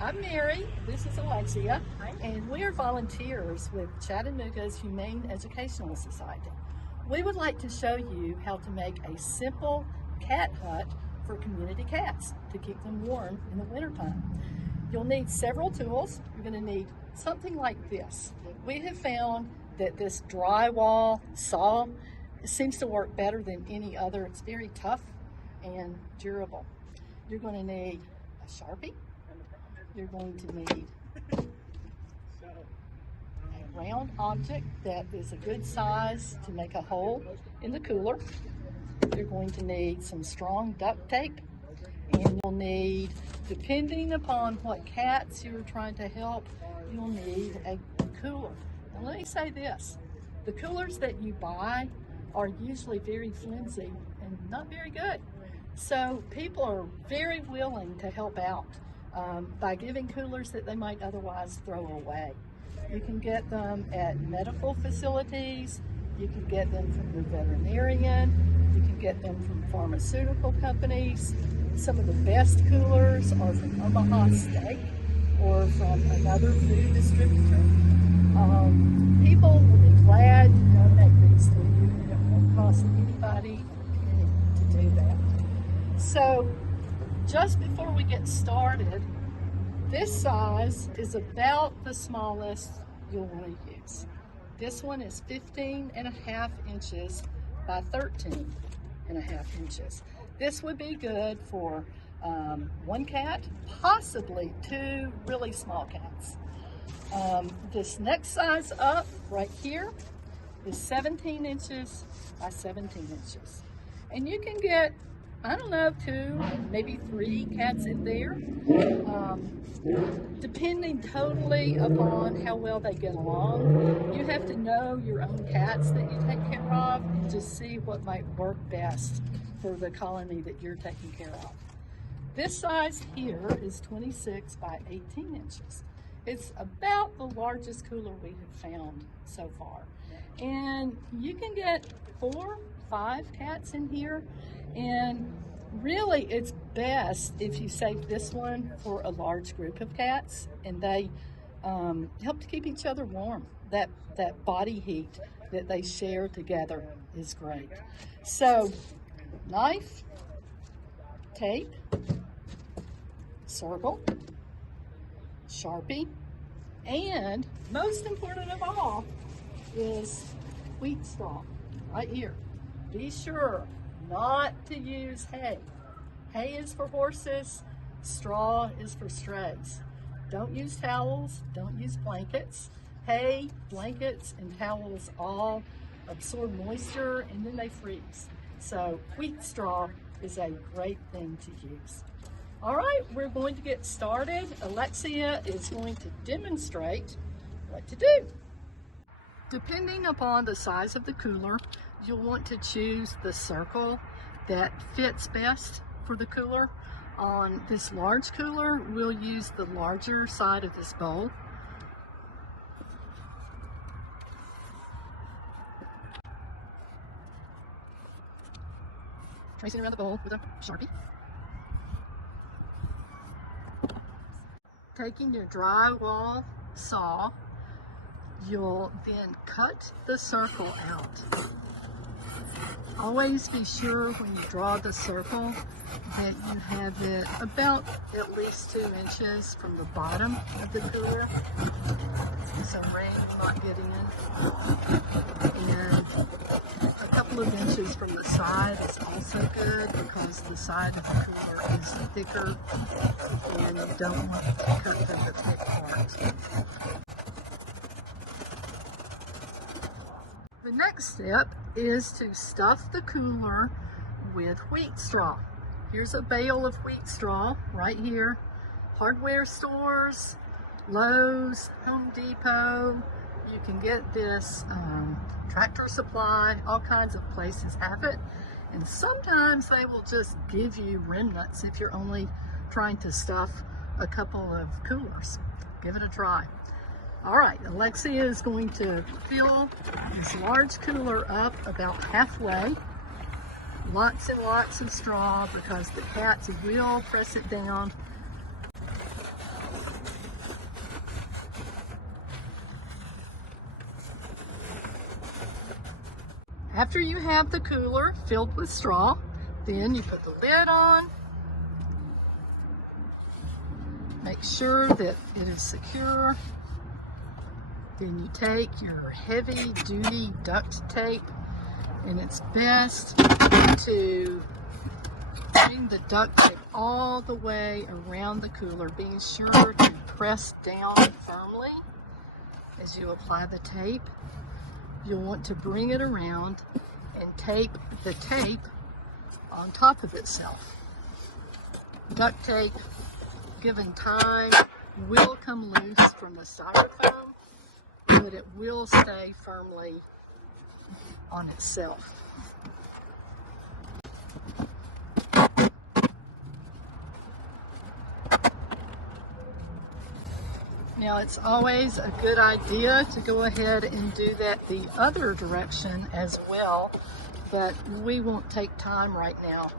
I'm Mary, this is Alexia, and we are volunteers with Chattanooga's Humane Educational Society. We would like to show you how to make a simple cat hut for community cats to keep them warm in the wintertime. You'll need several tools. You're going to need something like this. We have found that this drywall saw seems to work better than any other. It's very tough and durable. You're going to need a Sharpie. You're going to need a round object that is a good size to make a hole in the cooler. You're going to need some strong duct tape, and you'll need, depending upon what cats you're trying to help, you'll need a cooler. Now let me say this, the coolers that you buy are usually very flimsy and not very good. So people are very willing to help out by giving coolers that they might otherwise throw away. You can get them at medical facilities, you can get them from the veterinarian, you can get them from pharmaceutical companies. Some of the best coolers are from Omaha Steak or from another food distributor. People will be glad to donate these to you, and it won't cost anybody to do that. So just before we get started, this size is about the smallest you'll want to use. This one is 15.5 inches by 13.5 inches. This would be good for one cat, possibly two really small cats. This next size up right here is 17 inches by 17 inches. And you can get, I don't know, 2, maybe 3 cats in there, depending totally upon how well they get along. You have to know your own cats that you take care of and just see what might work best for the colony that you're taking care of. This size here is 26 by 18 inches. It's about the largest cooler we have found so far. And you can get 4, 5 cats in here. And really, it's best if you save this one for a large group of cats, and they help to keep each other warm. That body heat that they share together is great. So, knife, tape, circle, Sharpie, and most important of all is wheat straw right here. Be sure not to use hay. Hay is for horses, straw is for strays. Don't use towels, don't use blankets. Hay, blankets, and towels all absorb moisture and then they freeze. So wheat straw is a great thing to use. All right, we're going to get started. Alexia is going to demonstrate what to do. Depending upon the size of the cooler, you'll want to choose the circle that fits best for the cooler. On this large cooler, we'll use the larger side of this bowl. Tracing around the bowl with a Sharpie. Taking your drywall saw, you'll then cut the circle out. Always be sure when you draw the circle that you have it about at least 2 inches from the bottom of the cooler, so rain will not get in. And a couple of inches from the side is also good because the side of the cooler is thicker and you don't want to cut through the thick part. The next step is to stuff the cooler with wheat straw. Here's a bale of wheat straw right here. Hardware stores, Lowe's, Home Depot, you can get this, Tractor Supply, all kinds of places have it. And sometimes they will just give you remnants if you're only trying to stuff a couple of coolers. Give it a try. All right, Alexia is going to fill this large cooler up about halfway. Lots and lots of straw because the cats will press it down. After you have the cooler filled with straw, then you put the lid on. Make sure that it is secure. Then you take your heavy duty duct tape, and it's best to bring the duct tape all the way around the cooler, being sure to press down firmly as you apply the tape. You'll want to bring it around and tape the tape on top of itself. Duct tape, given time, will come loose from the styrofoam, but it will stay firmly on itself. Now, it's always a good idea to go ahead and do that the other direction as well, but we won't take time right now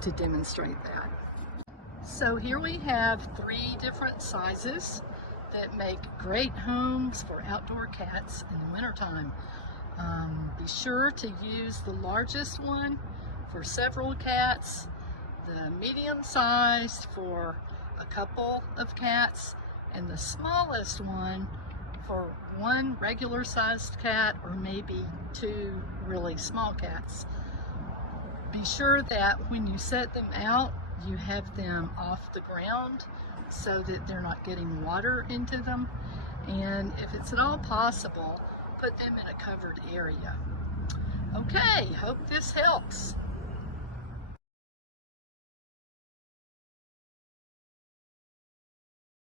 to demonstrate that. So here we have 3 different sizes that make great homes for outdoor cats in the wintertime. Be sure to use the largest one for several cats, the medium sized for a couple of cats, and the smallest one for 1 regular sized cat or maybe 2 really small cats. Be sure that when you set them out, you have them off the ground so that they're not getting water into them, and if it's at all possible, put them in a covered area. Okay, hope this helps.